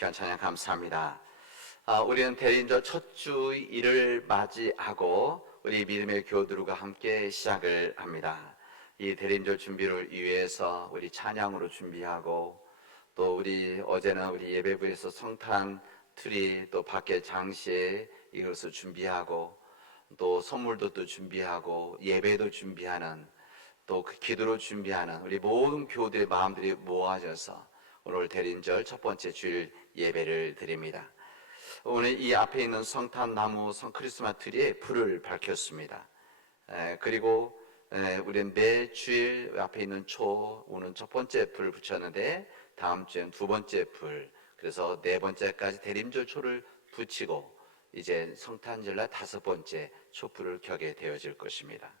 귀한 찬양 감사합니다. 우리는 대리인절 첫 주일을 맞이하고 우리 믿음의 교우들과 함께 시작을 합니다. 이 대리인절 준비를 위해서 우리 찬양으로 준비하고 또 우리 어제는 우리 예배부에서 성탄 트리 또 밖에 장시에 이것을 준비하고 또 선물도 또 준비하고 예배도 준비하는 또 그 기도로 준비하는 우리 모든 교우들의 마음들이 모아져서 오늘 대리인절 첫 번째 주일 예배를 드립니다. 오늘 이 앞에 있는 성탄나무 크리스마스 트리에 불을 밝혔습니다. 그리고 우리는 매 주일 앞에 있는 오늘 첫 번째 불을 붙였는데 다음 주엔 두 번째 불, 그래서 네 번째까지 대림절 초를 붙이고 이제 성탄절날 다섯 번째 촛불을 켜게 되어질 것입니다.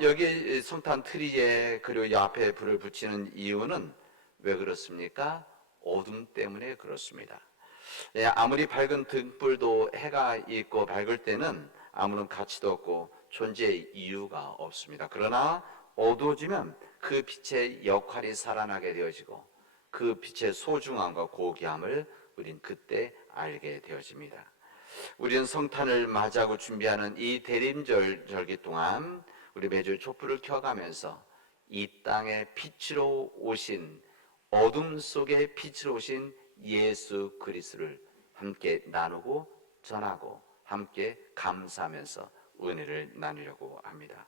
여기 성탄 트리에 그리고 이 앞에 불을 붙이는 이유는 왜 그렇습니까? 어둠 때문에 그렇습니다. 아무리 밝은 등불도 해가 있고 밝을 때는 아무런 가치도 없고 존재의 이유가 없습니다. 그러나 어두워지면 그 빛의 역할이 살아나게 되어지고 그 빛의 소중함과 고귀함을 우린 그때 알게 되어집니다. 우리는 성탄을 맞이하고 준비하는 이 대림절 절기 동안 우리 매주 촛불을 켜가면서 이 땅에 빛으로 오신, 어둠 속에 빛으로 오신 예수 그리스도를 함께 나누고 전하고 함께 감사하면서 은혜를 나누려고 합니다.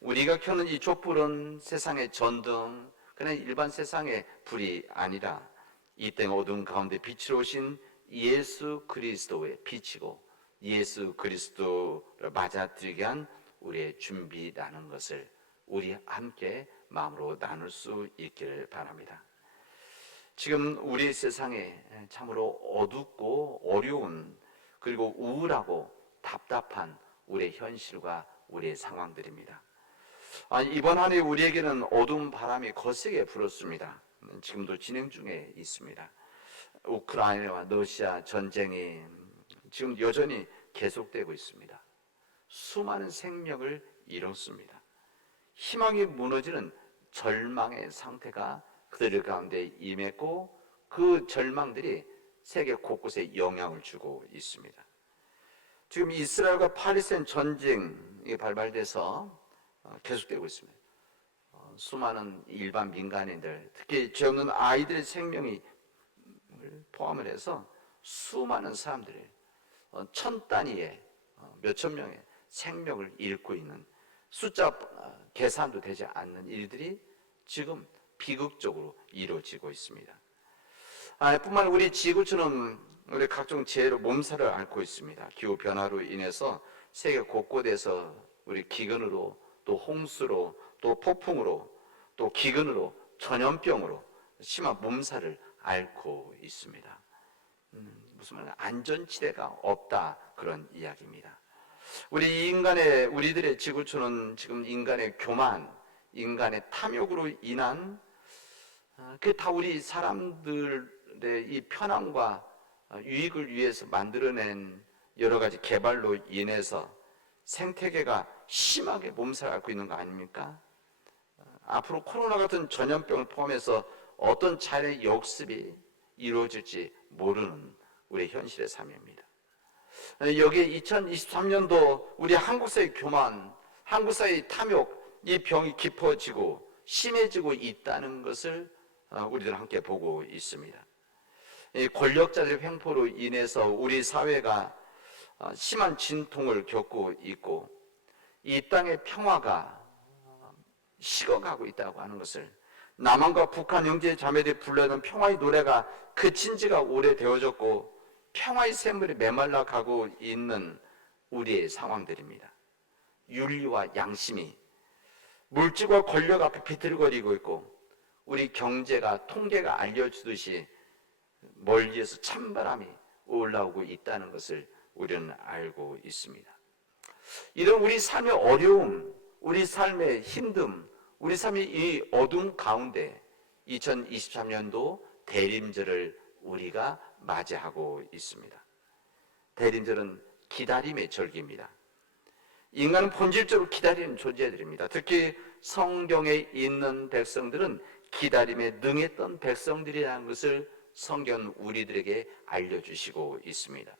우리가 켜는 이 촛불은 세상의 전등, 그냥 일반 세상의 불이 아니라 이 땅 어두운 가운데 빛으로 오신 예수 그리스도의 빛이고 예수 그리스도를 맞아들이게 한 우리의 준비라는 것을 우리 함께 마음으로 나눌 수 있기를 바랍니다. 지금 우리 세상에 참으로 어둡고 어려운 그리고 우울하고 답답한 우리의 현실과 우리의 상황들입니다. 이번 한 해 우리에게는 어두운 바람이 거세게 불었습니다. 지금도 진행 중에 있습니다. 우크라이나와 러시아 전쟁이 지금 여전히 계속되고 있습니다. 수많은 생명을 잃었습니다. 희망이 무너지는 절망의 상태가 그들 가운데 임했고 그 절망들이 세계 곳곳에 영향을 주고 있습니다. 지금 이스라엘과 팔레스타인 전쟁이 발발돼서 계속되고 있습니다. 수많은 일반 민간인들, 특히 죄 없는 아이들의 생명이 포함을 해서 수많은 사람들이 천 단위의 몇천 명의 생명을 잃고 있는 숫자 계산도 되지 않는 일들이 지금 비극적으로 이루어지고 있습니다. 뿐만 우리 지구촌은 우리 각종 재해로 몸살을 앓고 있습니다. 기후 변화로 인해서 세계 곳곳에서 우리 기근으로 또 홍수로 또 폭풍으로 또 기근으로 전염병으로 심한 몸살을 앓고 있습니다. 무슨 말이냐, 안전지대가 없다 그런 이야기입니다. 우리들의 지구촌은 지금 인간의 교만, 인간의 탐욕으로 인한 그게 다 우리 사람들의 이 편함과 유익을 위해서 만들어낸 여러 가지 개발로 인해서 생태계가 심하게 몸살을 앓고 있는 거 아닙니까? 앞으로 코로나 같은 전염병을 포함해서 어떤 차례의 역습이 이루어질지 모르는 우리 현실의 삶입니다. 여기에 2023년도 우리 한국 사회의 교만, 한국 사회의 탐욕, 이 병이 깊어지고 심해지고 있다는 것을 우리들 함께 보고 있습니다. 이 권력자들의 횡포로 인해서 우리 사회가 심한 진통을 겪고 있고 이 땅의 평화가 식어가고 있다고 하는 것을, 남한과 북한 형제 자매들이 불러는 평화의 노래가 그친 지가 오래되어졌고 평화의 샘물이 메말라 가고 있는 우리의 상황들입니다. 윤리와 양심이 물질과 권력 앞에 비틀거리고 있고 우리 경제가 통계가 알려주듯이 멀리에서 찬바람이 올라오고 있다는 것을 우리는 알고 있습니다. 이런 우리 삶의 어려움, 우리 삶의 힘듦, 우리 삶의 이 어둠 가운데 2023년도 대림절을 우리가 맞이하고 있습니다. 대림절은 기다림의 절기입니다. 인간은 본질적으로 기다리는 존재들입니다. 특히 성경에 있는 백성들은 기다림에 능했던 백성들이라는 것을 성경은 우리들에게 알려주시고 있습니다.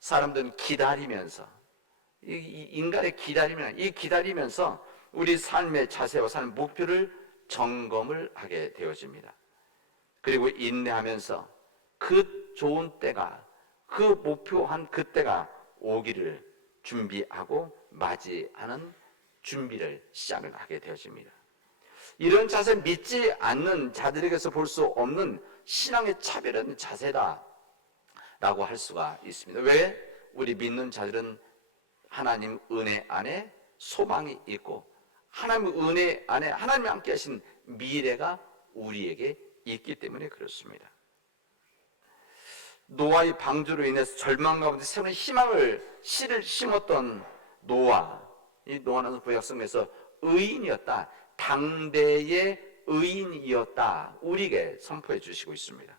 사람들은 기다리면서, 인간의 기다리면서 우리 삶의 자세와 삶의 목표를 점검을 하게 되어집니다. 그리고 인내하면서 그 좋은 때가, 그 목표한 그 때가 오기를 준비하고 맞이하는 준비를 시작을 하게 되어집니다. 이런 자세는 믿지 않는 자들에게서 볼 수 없는 신앙의 차별화된 자세다 라고 할 수가 있습니다. 왜? 우리 믿는 자들은 하나님 은혜 안에 소망이 있고, 하나님 은혜 안에 하나님이 함께 하신 미래가 우리에게 있기 때문에 그렇습니다. 노아의 방주로 인해서 절망 가운데 새로운 씨를 심었던 노아, 이 노아는 구약성에서 의인이었다, 당대의 의인이었다, 우리에게 선포해 주시고 있습니다.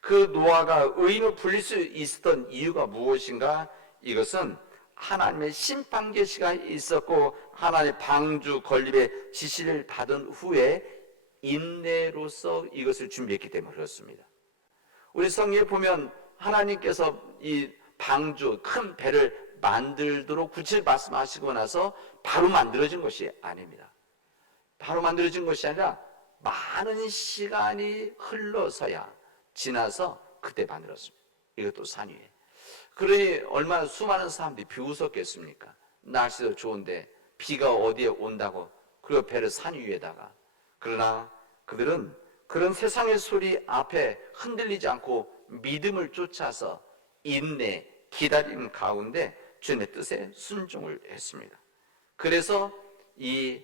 그 노아가 의인으로 불릴 수 있었던 이유가 무엇인가? 이것은 하나님의 심판 계시가 있었고, 하나님의 방주 건립의 지시를 받은 후에 인내로서 이것을 준비했기 때문에 그렇습니다. 우리 성경에 보면 하나님께서 이 방주 큰 배를 만들도록 구체적으로 말씀하시고 나서 바로 만들어진 것이 아닙니다. 바로 만들어진 것이 아니라 많은 시간이 흘러서야 지나서 그때 만들었습니다. 이것도 산 위에. 그러니 얼마나 수많은 사람들이 비웃었겠습니까? 날씨도 좋은데 비가 어디에 온다고, 그리고 배를 산 위에다가. 그러나 그들은 그런 세상의 소리 앞에 흔들리지 않고 믿음을 쫓아서 인내, 기다림 가운데 주님의 뜻에 순종을 했습니다. 그래서 이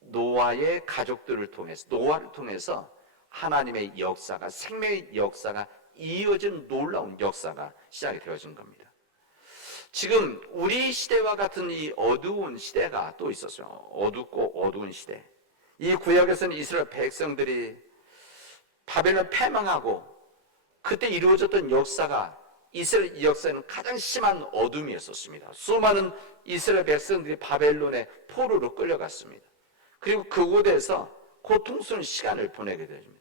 노아의 가족들을 통해서, 노아를 통해서 하나님의 역사가, 생명의 역사가 이어진 놀라운 역사가 시작이 되어진 겁니다. 지금 우리 시대와 같은 이 어두운 시대가 또 있었어요. 어둡고 어두운 시대. 이 구약에서는 이스라엘 백성들이 바벨론 패망하고 그때 이루어졌던 역사가, 이스라엘 역사에는 가장 심한 어둠이었었습니다. 수많은 이스라엘 백성들이 바벨론의 포로로 끌려갔습니다. 그리고 그곳에서 고통스러운 시간을 보내게 되어집니다.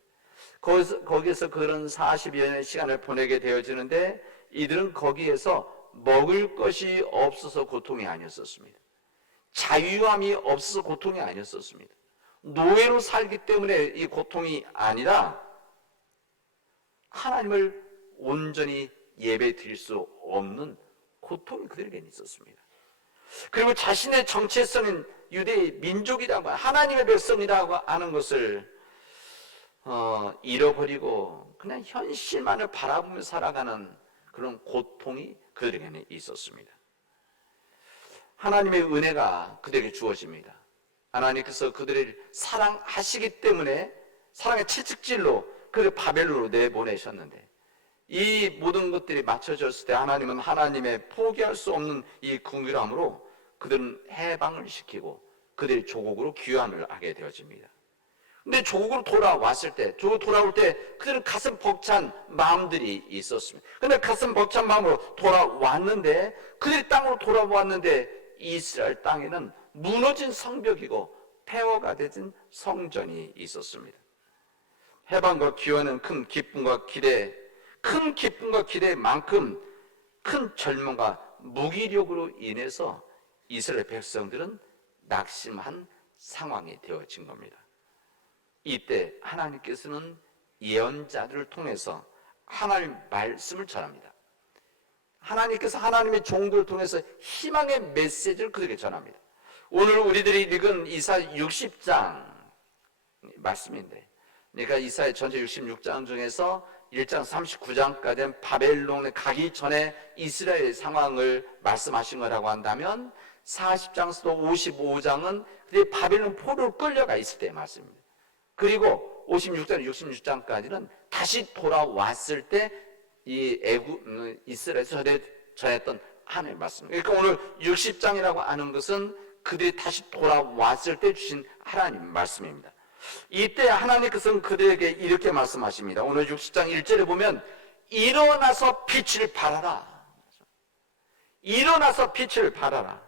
거기에서 그런 40여 년의 시간을 보내게 되어지는데, 이들은 거기에서 먹을 것이 없어서 고통이 아니었었습니다. 자유함이 없어서 고통이 아니었었습니다. 노예로 살기 때문에 이 고통이 아니라 하나님을 온전히 예배 드릴 수 없는 고통이 그들에게는 있었습니다. 그리고 자신의 정체성인 유대의 민족이라고, 하나님의 백성이라고 하는 것을 잃어버리고 그냥 현실만을 바라보며 살아가는 그런 고통이 그들에게는 있었습니다. 하나님의 은혜가 그들에게 주어집니다. 하나님께서 그들을 사랑하시기 때문에 사랑의 채찍질로 그를 바벨론으로 내보내셨는데, 이 모든 것들이 맞춰졌을 때 하나님은 하나님의 포기할 수 없는 이 긍휼함으로 그들은 해방을 시키고 그들이 조국으로 귀환을 하게 되어집니다. 근데 조국으로 돌아왔을 때, 조국 돌아올 때 그들은 가슴 벅찬 마음들이 있었습니다. 근데 가슴 벅찬 마음으로 돌아왔는데, 그들이 땅으로 돌아왔는데 이스라엘 땅에는 무너진 성벽이고 폐허가 되진 성전이 있었습니다. 해방과 귀환은 큰 기쁨과 기대만큼 큰 절망과 무기력으로 인해서 이스라엘 백성들은 낙심한 상황이 되어진 겁니다. 이때 하나님께서는 예언자들을 통해서 하나님 말씀을 전합니다. 하나님께서 하나님의 종들을 통해서 희망의 메시지를 그들에게 전합니다. 오늘 우리들이 읽은 이사야 60장 말씀인데, 그러니까 이사야 전체 66장 중에서 1장 39장까지는 바벨론에 가기 전에 이스라엘의 상황을 말씀하신 거라고 한다면, 40장에서도 55장은 그들이 바벨론 포로로 끌려가 있을 때의 말씀입니다. 그리고 56장, 66장까지는 다시 돌아왔을 때 이 이스라엘에서 전했던 하나님의 말씀. 그러니까 오늘 60장이라고 하는 것은 그들이 다시 돌아왔을 때 주신 하나님의 말씀입니다. 이때 하나님께서는 그들에게 이렇게 말씀하십니다. 오늘 60장 1절에 보면 일어나서 빛을 발하라. 일어나서 빛을 발하라.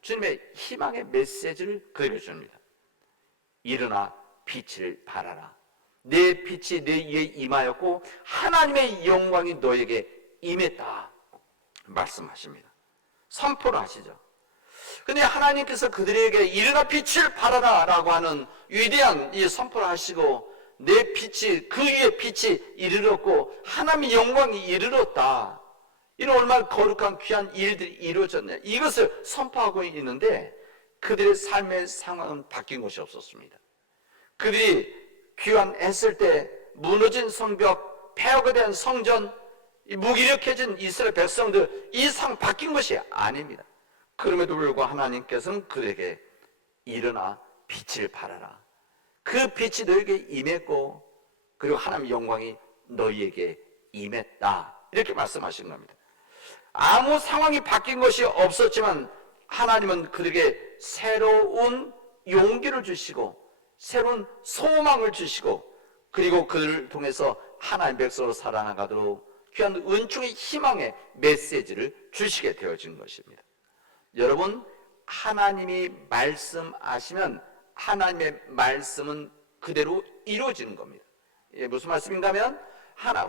주님의 희망의 메시지를 그들에게 줍니다. 일어나 빛을 발하라. 내 빛이 내 위에 임하였고 하나님의 영광이 너에게 임했다 말씀하십니다. 선포를 하시죠. 근데 하나님께서 그들에게 일어나 빛을 발하라 라고 하는 위대한 이 선포를 하시고 내 빛이 그 위에 빛이 이르렀고 하나님의 영광이 이르렀다. 이런 얼마나 거룩한 귀한 일들이 이루어졌냐. 이것을 선포하고 있는데 그들의 삶의 상황은 바뀐 것이 없었습니다. 그들이 귀환했을 때 무너진 성벽, 폐허가 된 성전, 무기력해진 이스라엘 백성들 이 상 바뀐 것이 아닙니다. 그럼에도 불구하고 하나님께서는 그들에게 일어나 빛을 발하라. 그 빛이 너에게 임했고 그리고 하나님의 영광이 너희에게 임했다. 이렇게 말씀하신 겁니다. 아무 상황이 바뀐 것이 없었지만 하나님은 그들에게 새로운 용기를 주시고 새로운 소망을 주시고 그리고 그들을 통해서 하나님 백성으로 살아나가도록 귀한 은총의 희망의 메시지를 주시게 되어진 것입니다. 여러분, 하나님이 말씀하시면 하나님의 말씀은 그대로 이루어지는 겁니다. 무슨 말씀인가 하면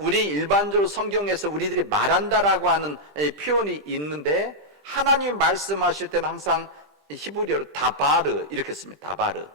우리 일반적으로 성경에서 우리들이 말한다라고 하는 표현이 있는데 하나님이 말씀하실 때는 항상 히브리어로 다바르 이렇게 씁니다. 다바르.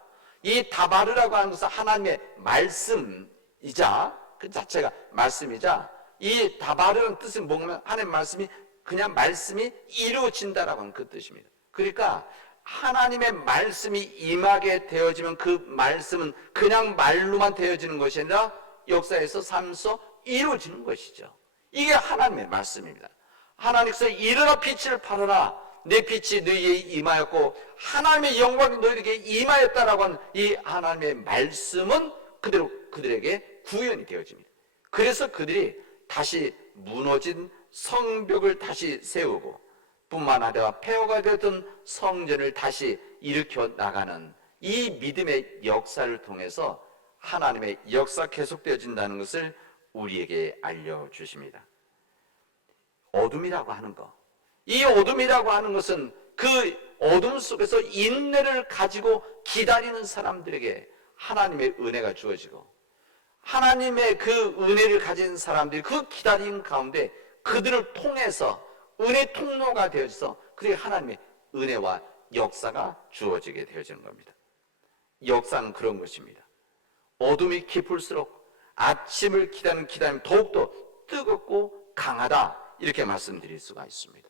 이 다바르라고 하는 것은 하나님의 말씀이자 그 자체가 말씀이자 이 다바르는 뜻은 뭐냐면 하나님의 말씀이 그냥 말씀이 이루어진다라고 하는 그 뜻입니다. 그러니까 하나님의 말씀이 임하게 되어지면 그 말씀은 그냥 말로만 되어지는 것이 아니라 역사에서 삶에서 이루어지는 것이죠. 이게 하나님의 말씀입니다. 하나님께서 일어나 빛을 발하라. 내 빛이 너희에 임하였고 하나님의 영광이 너희에게 임하였다라고 하는 이 하나님의 말씀은 그대로 그들에게 구현이 되어집니다. 그래서 그들이 다시 무너진 성벽을 다시 세우고 뿐만 아니라 폐허가 되었던 성전을 다시 일으켜 나가는 이 믿음의 역사를 통해서 하나님의 역사 계속되어진다는 것을 우리에게 알려주십니다. 어둠이라고 하는 것, 이 어둠이라고 하는 것은 그 어둠 속에서 인내를 가지고 기다리는 사람들에게 하나님의 은혜가 주어지고 하나님의 그 은혜를 가진 사람들이 그 기다림 가운데 그들을 통해서 은혜 통로가 되어져서 그들에게 하나님의 은혜와 역사가 주어지게 되어지는 겁니다. 역사는 그런 것입니다. 어둠이 깊을수록 아침을 기다리는 기다림이 더욱더 뜨겁고 강하다 이렇게 말씀드릴 수가 있습니다.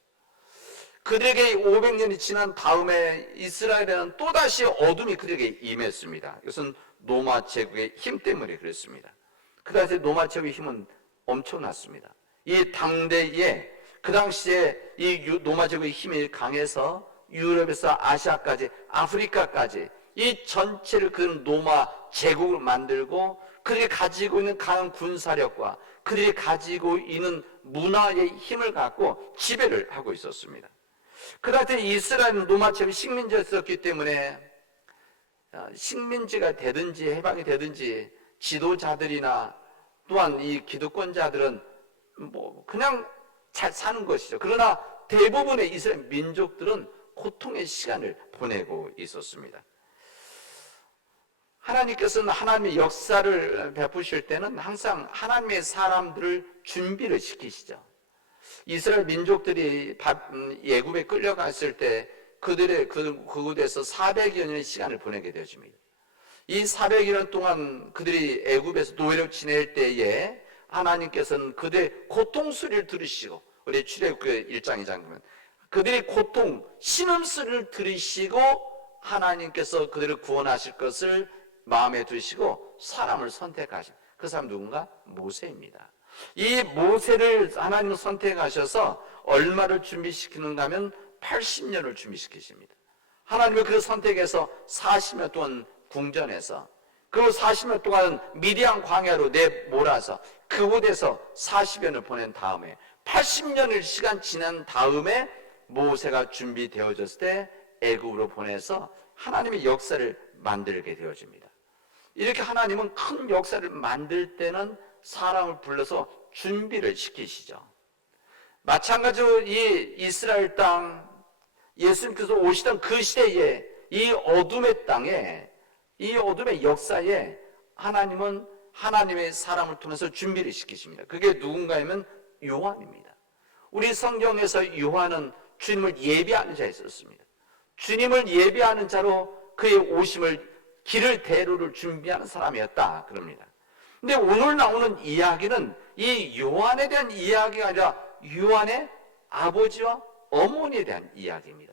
그들에게 500년이 지난 다음에 이스라엘에는 또다시 어둠이 그들에게 임했습니다. 이것은 로마 제국의 힘 때문에 그랬습니다. 그 당시에 로마 제국의 힘은 엄청났습니다. 이 당대에 그 당시에 이 로마 제국의 힘이 강해서 유럽에서 아시아까지 아프리카까지 이 전체를 그 로마 제국을 만들고 그들이 가지고 있는 강한 군사력과 그들이 가지고 있는 문화의 힘을 갖고 지배를 하고 있었습니다. 그 당시에 이스라엘은 로마 제국의 식민지였었기 때문에 식민지가 되든지 해방이 되든지 지도자들이나 또한 이 기득권자들은 뭐 그냥 잘 사는 것이죠. 그러나 대부분의 이스라엘 민족들은 고통의 시간을 보내고 있었습니다. 하나님께서는 하나님의 역사를 베푸실 때는 항상 하나님의 사람들을 준비를 시키시죠. 이스라엘 민족들이 애굽에 끌려갔을 때 그들의 그곳에서 400여 년의 시간을 보내게 되어집니다. 이 400여 년 동안 그들이 애굽에서 노예로 지낼 때에 하나님께서는 그들의 고통 소리를 들으시고 우리 출애굽기 1장 2장 보면 그들의 고통 신음소리를 들으시고 하나님께서 그들을 구원하실 것을 마음에 두시고 사람을 선택하신 그 사람 누군가? 모세입니다. 이 모세를 하나님은 선택하셔서 얼마를 준비시키는가 하면 80년을 준비시키십니다. 하나님은 그 선택해서 40년 동안 궁전에서 그리고 40년 동안 미디안 광야로 내몰아서 그곳에서 40년을 보낸 다음에 80년을 시간 지난 다음에 모세가 준비되어졌을 때 애굽으로 보내서 하나님의 역사를 만들게 되어집니다. 이렇게 하나님은 큰 역사를 만들 때는 사람을 불러서 준비를 시키시죠. 마찬가지로 이 이스라엘 땅 예수님께서 오시던 그 시대에 이 어둠의 땅에 이 어둠의 역사에 하나님은 하나님의 사람을 통해서 준비를 시키십니다. 그게 누군가이면 요한입니다. 우리 성경에서 요한은 주님을 예비하는 자에 있었습니다. 주님을 예비하는 자로 그의 오심을 길을 대로를 준비하는 사람이었다 그럽니다. 근데 오늘 나오는 이야기는 이 요한에 대한 이야기가 아니라 요한의 아버지와 어머니에 대한 이야기입니다.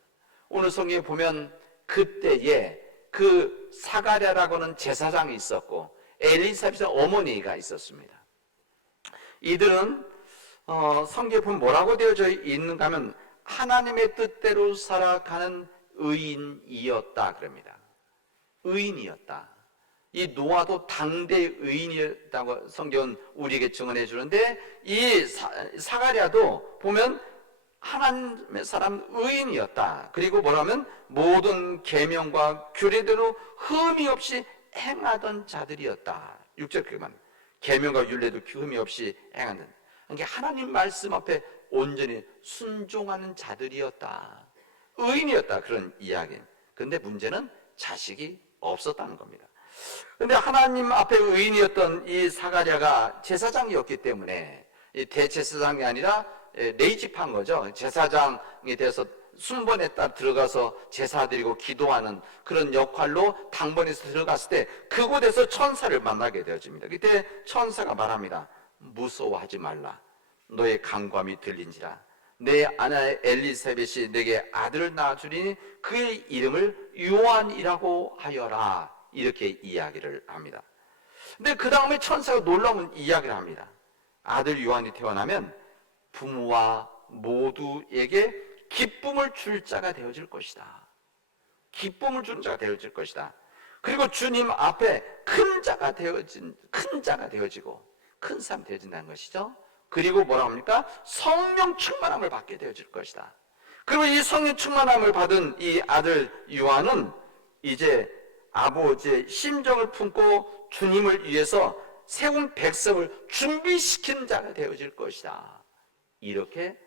오늘 성경에 보면 그때에 그 사가랴라고 하는 제사장이 있었고 엘리사벳의 어머니가 있었습니다. 이들은 성경에 보면 뭐라고 되어져 있는가 하면 하나님의 뜻대로 살아가는 의인이었다 그럽니다. 의인이었다. 이 노아도 당대 의인이었다고 성경은 우리에게 증언해 주는데 이 사가랴도 보면 하나님의 사람 의인이었다. 그리고 뭐라면 모든 계명과 규례대로 흠이 없이 행하던 자들이었다. 6절 그만. 계명과 율례도 흠이 없이 행하는. 그러니까 하나님 말씀 앞에 온전히 순종하는 자들이었다. 의인이었다. 그런 이야기. 근데 문제는 자식이 없었다는 겁니다. 근데 하나님 앞에 의인이었던 이 사가랴가 제사장이었기 때문에 이 대제사장이 아니라 레이집한 거죠. 제사장이 돼서 순번에 따라 들어가서 제사 드리고 기도하는 그런 역할로 당번에서 들어갔을 때 그곳에서 천사를 만나게 되어집니다. 그때 천사가 말합니다. 무서워하지 말라. 너의 간구함이 들린지라. 내 아내 엘리사벳이 내게 아들을 낳아주니 그의 이름을 요한이라고 하여라. 이렇게 이야기를 합니다. 근데 그 다음에 천사가 놀라운 이야기를 합니다. 아들 요한이 태어나면 부모와 모두에게 기쁨을 줄 자가 되어질 것이다. 기쁨을 주는 자가 되어질 것이다. 그리고 주님 앞에 큰 자가 되어지고 큰 사람이 되어진다는 것이죠. 그리고 뭐라 합니까? 성령 충만함을 받게 되어질 것이다. 그리고 이 성령 충만함을 받은 이 아들 요한은 이제 아버지의 심정을 품고 주님을 위해서 세운 백성을 준비시키는 자가 되어질 것이다. 이렇게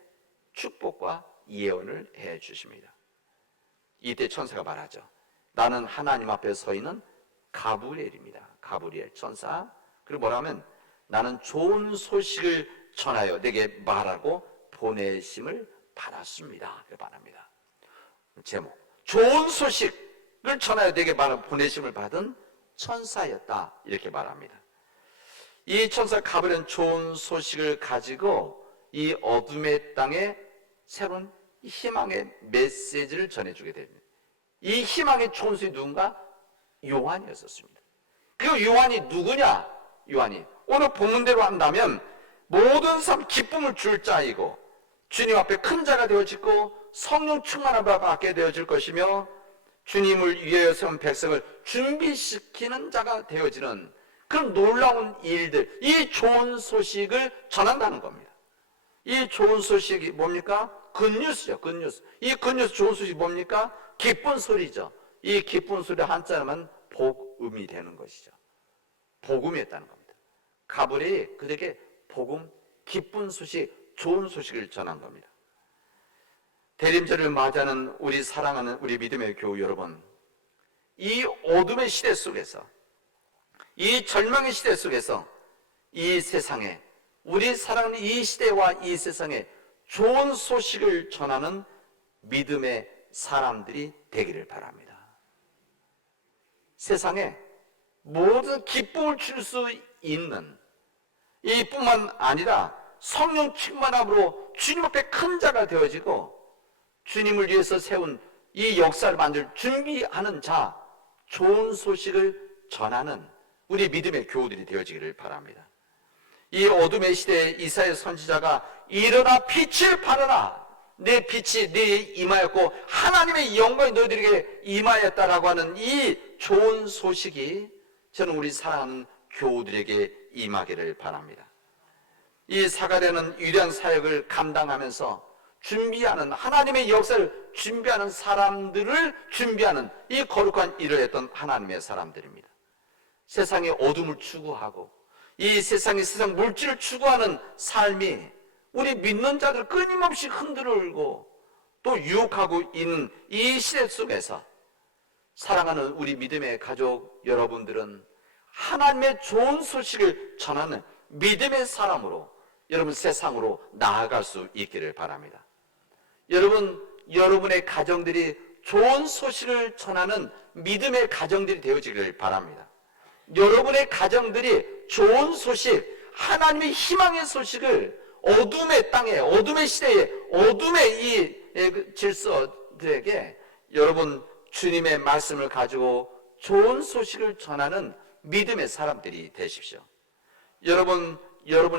축복과 예언을 해 주십니다. 이때 천사가 말하죠. 나는 하나님 앞에 서 있는 가브리엘입니다. 가브리엘 천사. 그리고 뭐라면 나는 좋은 소식을 전하여 내게 말하고 보내심을 받았습니다. 그렇게 말합니다. 제목 좋은 소식을 전하여 내게 말하고 보내심을 받은 천사였다. 이렇게 말합니다. 이 천사 가브리엘은 좋은 소식을 가지고 이 어둠의 땅에 새로운 희망의 메시지를 전해주게 됩니다. 이 희망의 좋은 소식이 누군가? 요한이었습니다. 그 요한이 누구냐? 요한이 오늘 본문대로 한다면 모든 사람 기쁨을 줄 자이고 주님 앞에 큰 자가 되어지고 성령 충만함을 받게 되어질 것이며 주님을 위하여 세운 백성을 준비시키는 자가 되어지는 그런 놀라운 일들, 이 좋은 소식을 전한다는 겁니다. 이 좋은 소식이 뭡니까? 굿뉴스죠. 굿뉴스. 이 굿뉴스 좋은 소식이 뭡니까? 기쁜 소리죠. 이 기쁜 소리 한자로만 복음이 되는 것이죠. 복음이었다는 겁니다. 가브리엘이 그들에게 복음, 기쁜 소식, 좋은 소식을 전한 겁니다. 대림절을 맞이하는 우리 사랑하는 우리 믿음의 교우 여러분, 이 어둠의 시대 속에서, 이 절망의 시대 속에서 이 세상에 우리 사랑하는 이 시대와 이 세상에 좋은 소식을 전하는 믿음의 사람들이 되기를 바랍니다. 세상에 모든 기쁨을 줄 수 있는 이뿐만 아니라 성령 충만함으로 주님 앞에 큰 자가 되어지고 주님을 위해서 세운 이 역사를 만들 준비하는 자, 좋은 소식을 전하는 우리 믿음의 교우들이 되어지기를 바랍니다. 이 어둠의 시대에 이사야 선지자가 일어나 빛을 발하라. 내 빛이 네 임하였고 하나님의 영광이 너희들에게 임하였다라고 하는 이 좋은 소식이 저는 우리 사랑하는 교우들에게 임하기를 바랍니다. 이 사가랴는 위대한 사역을 감당하면서 준비하는 하나님의 역사를 준비하는 사람들을 준비하는 이 거룩한 일을 했던 하나님의 사람들입니다. 세상의 어둠을 추구하고 이 세상 물질을 추구하는 삶이 우리 믿는 자들 끊임없이 흔들고 또 유혹하고 있는 이 시대 속에서 사랑하는 우리 믿음의 가족 여러분들은 하나님의 좋은 소식을 전하는 믿음의 사람으로 여러분 세상으로 나아갈 수 있기를 바랍니다. 여러분의 가정들이 좋은 소식을 전하는 믿음의 가정들이 되어지기를 바랍니다. 여러분의 가정들이 좋은 소식, 하나님의 희망의 소식을 어둠의 땅에, 어둠의 시대에, 어둠의 이 질서들에게 여러분 주님의 말씀을 가지고 좋은 소식을 전하는 믿음의 사람들이 되십시오. 여러분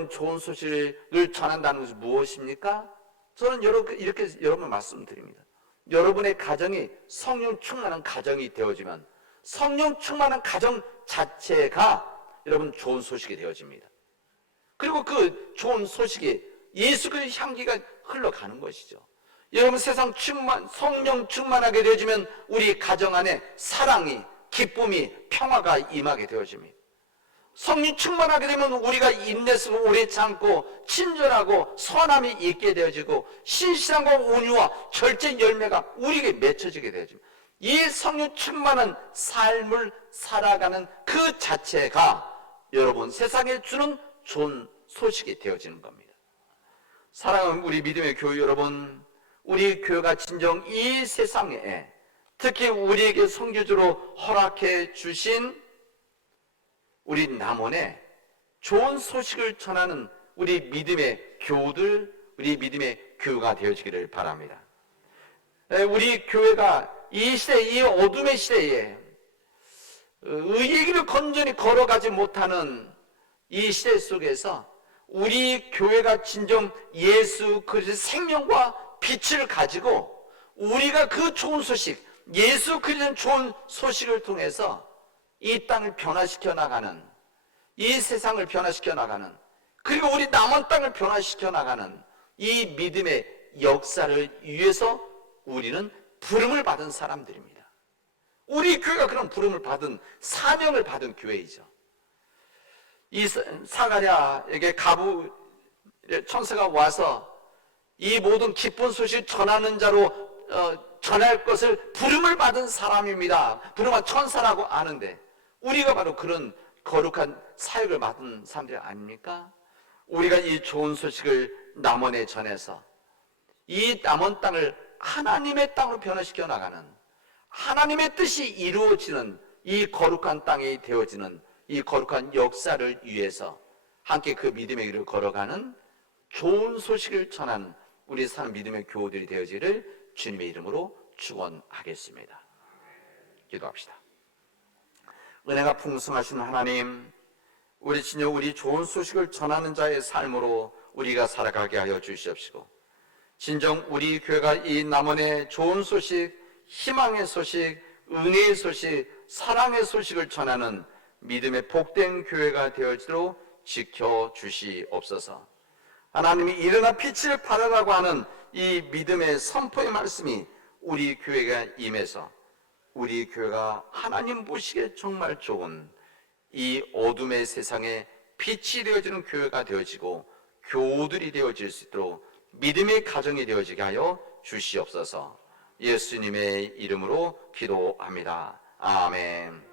좋은 소식을 전한다는 것은 무엇입니까? 저는 이렇게 여러분 말씀드립니다. 여러분의 가정이 성령 충만한 가정이 되어지면 성령 충만한 가정 자체가 여러분 좋은 소식이 되어집니다. 그리고 그 좋은 소식이 예수 그리스도의 향기가 흘러가는 것이죠. 여러분 세상 성령 충만하게 되어지면 우리 가정 안에 사랑이, 기쁨이, 평화가 임하게 되어집니다. 성령 충만하게 되면 우리가 인내심을 오래 참고 친절하고 선함이 있게 되어지고 신실함과 온유와 절제 열매가 우리에게 맺혀지게 되어집니다. 이 성령 충만한 삶을 살아가는 그 자체가 여러분 세상에 주는 좋은 소식이 되어지는 겁니다. 사랑하는 우리 믿음의 교회 여러분, 우리 교회가 진정 이 세상에 특히 우리에게 선교주로 허락해 주신 우리 남원에 좋은 소식을 전하는 우리 믿음의 교우들, 우리 믿음의 교회가 되어지기를 바랍니다. 우리 교회가 이 시대, 이 어둠의 시대에 의의 길을 건전히 걸어가지 못하는 이 시대 속에서 우리 교회가 진정 예수 그리스도의 생명과 빛을 가지고 우리가 그 좋은 소식, 예수 그리스도의 좋은 소식을 통해서 이 땅을 변화시켜 나가는, 이 세상을 변화시켜 나가는, 그리고 우리 남은 땅을 변화시켜 나가는 이 믿음의 역사를 위해서 우리는 부름을 받은 사람들입니다. 우리 교회가 그런 부름을 받은, 사명을 받은 교회이죠. 이 사가랴에게 가부 천사가 와서 이 모든 기쁜 소식을 전하는 자로 전할 것을 부름을 받은 사람입니다. 부름한 천사라고 아는데 우리가 바로 그런 거룩한 사역을 맡은 사람들 아닙니까? 우리가 이 좋은 소식을 남원에 전해서 이 남원 땅을 하나님의 땅으로 변화시켜 나가는, 하나님의 뜻이 이루어지는 이 거룩한 땅이 되어지는 이 거룩한 역사를 위해서 함께 그 믿음의 길을 걸어가는 좋은 소식을 전하는 우리 산 믿음의 교우들이 되어지기를 주님의 이름으로 축원하겠습니다. 기도합시다. 은혜가 풍성하신 하나님, 우리 진정 우리 좋은 소식을 전하는 자의 삶으로 우리가 살아가게 하여 주시옵시고, 진정 우리 교회가 이 남원의 좋은 소식, 희망의 소식, 은혜의 소식, 사랑의 소식을 전하는 믿음의 복된 교회가 되어지도록 지켜주시옵소서. 하나님이 일어나 빛을 발하라고 하는 이 믿음의 선포의 말씀이 우리 교회가 임해서 우리 교회가 하나님 보시기에 정말 좋은 이 어둠의 세상에 빛이 되어지는 교회가 되어지고 교우들이 되어질 수 있도록 믿음의 가정이 되어지게 하여 주시옵소서. 예수님의 이름으로 기도합니다. 아멘.